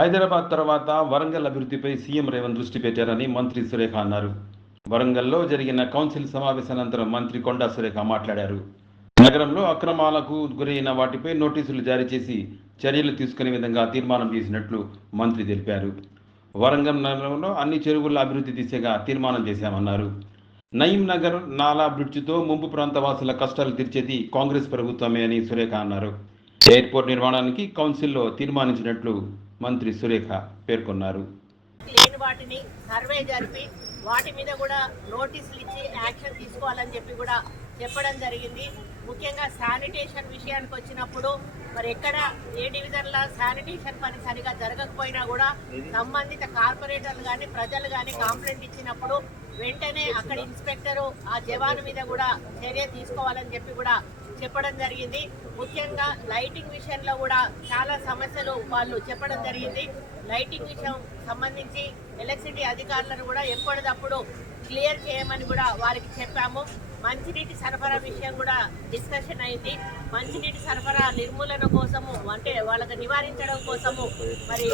హైదరాబాద్ తర్వాత వరంగల్ అభివృద్ధిపై సీఎం రేవంత్ దృష్టి పెట్టారని మంత్రి సురేఖ అన్నారు. వరంగల్లో జరిగిన కౌన్సిల్ సమావేశానంతరం మంత్రి కొండా సురేఖ మాట్లాడారు. నగరంలో అక్రమాలకు గురైన వాటిపై నోటీసులు జారీ చేసి చర్యలు తీసుకునే విధంగా తీర్మానం చేసినట్లు మంత్రి తెలిపారు. వరంగల్ నగరంలో అన్ని చెరువుల అభివృద్ధి దిశగా తీర్మానం చేశామన్నారు. నయీం నగర్ నాలా బ్రిడ్జితో ముంపు ప్రాంత వాసుల కష్టాలు తీర్చేది కాంగ్రెస్ ప్రభుత్వమే అని సురేఖ అన్నారు. ఎయిర్పోర్ట్ నిర్మాణానికి కౌన్సిల్లో తీర్మానించినట్లు మంత్రి సురేఖ పేర్కొన్నారు. లేని వాటిని సర్వే జరిపి వాటి మీద కూడా నోటీసులు ఇచ్చి యాక్షన్ తీసుకోవాలని చెప్పి కూడా చెప్పడం జరిగింది. ముఖ్యంగా శానిటేషన్ విషయానికి వచ్చినప్పుడు మరి ఎక్కడ ఏ డివిజన్ల శానిటేషన్ పని సరిగా జరగకపోయినా కూడా సంబంధిత కార్పొరేటర్లు కానీ ప్రజలు కానీ కంప్లైంట్ ఇచ్చినప్పుడు వెంటనే అక్కడ ఇన్స్పెక్టరు ఆ జవాను మీద కూడా చర్య తీసుకోవాలని చెప్పి కూడా చెప్పడం జరిగింది. ముఖ్యంగా లైటింగ్ విషయంలో కూడా చాలా సమస్యలు వాళ్ళు చెప్పడం జరిగింది. లైటింగ్ విషయం సంబంధించి ఎలక్ట్రిసిటీ అధికారులను కూడా ఎప్పటికప్పుడు క్లియర్ చేయమని కూడా వారికి చెప్పాము. మంచినీటి సరఫరా విషయం కూడా డిస్కషన్ అయింది. మంచినీటి సరఫరా నిర్మూలన కోసము అంటే వాళ్ళకి నివారించడం కోసము మరి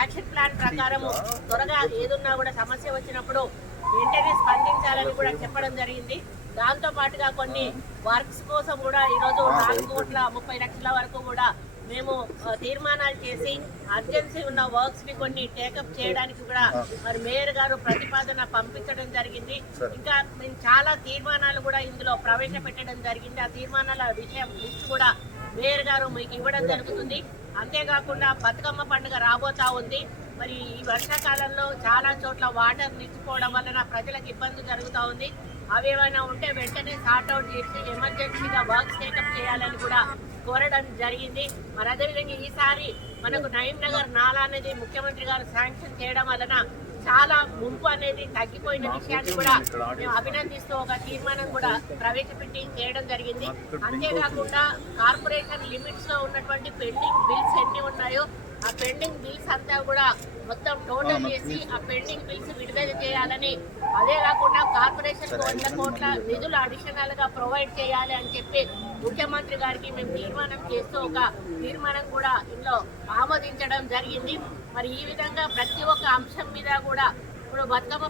యాక్షన్ ప్లాన్ ప్రకారము త్వరగా ఏదున్నా కూడా సమస్య వచ్చినప్పుడు వెంటనే స్పందించాలని కూడా చెప్పడం జరిగింది. దాంతో పాటుగా కొన్ని వర్క్స్ కోసం కూడా ఈరోజు 4,30,00,000 వరకు కూడా మేము తీర్మానాలు చేసి అర్జెన్సీ ఉన్న వర్క్స్ ని కొన్ని టేకప్ చేయడానికి కూడా మరి మేయర్ గారు ప్రతిపాదన పంపించడం జరిగింది. ఇంకా మేము చాలా తీర్మానాలు కూడా ఇందులో ప్రవేశపెట్టడం జరిగింది. ఆ తీర్మానాల విషయం లిస్ట్ కూడా మేయర్ గారు మీకు ఇవ్వడం జరుగుతుంది. అంతేకాకుండా బతుకమ్మ పండుగ రాబోతా ఉంది. మరి ఈ వర్షాకాలంలో చాలా చోట్ల వాటర్ నిలిచిపోవడం వలన ప్రజలకు ఇబ్బంది జరుగుతూ ఉంది. అవేమైనా ఉంటే వెంటనే సార్ట్అవుట్ చేసి ఎమర్జెన్సీగా వర్క్స్ టేకప్ చేయాలని కూడా కోరడం జరిగింది. మరి అదేవిధంగా ఈసారి మనకు నయీం నగర్ నాలా అనేది ముఖ్యమంత్రి గారు శాంక్షన్ చేయడం వలన చాలా ముంపు అనేది తగ్గిపోయిన విషయాన్ని కూడా మేము అభినందిస్తూ ఒక తీర్మానం కూడా ప్రవేశపెట్టి చేయడం జరిగింది. అంతేకాకుండా కార్పొరేషన్ లిమిట్స్ లో ఉన్నటువంటి పెండింగ్ బిల్స్ ఎన్ని ఉన్నాయో ఆ పెండింగ్ బిల్స్ అంతా కూడా మొత్తం టోటల్ చేసి ఆ పెండింగ్ బిల్స్ విడుదల చేయాలని, అదే కాకుండా కార్పొరేషన్ 100 కోట్ల నిధులు అడిషనల్ గా ప్రొవైడ్ చేయాలి అని చెప్పి ముఖ్యమంత్రి గారికి మేము తీర్మానం చేస్తూ ఒక తీర్మానం కూడా ఇందులో ఆమోదించడం జరిగింది. మరి ఈ విధంగా ప్రతి ఒక్క అంశం మీద కూడా ఇప్పుడు బతుకమ్మ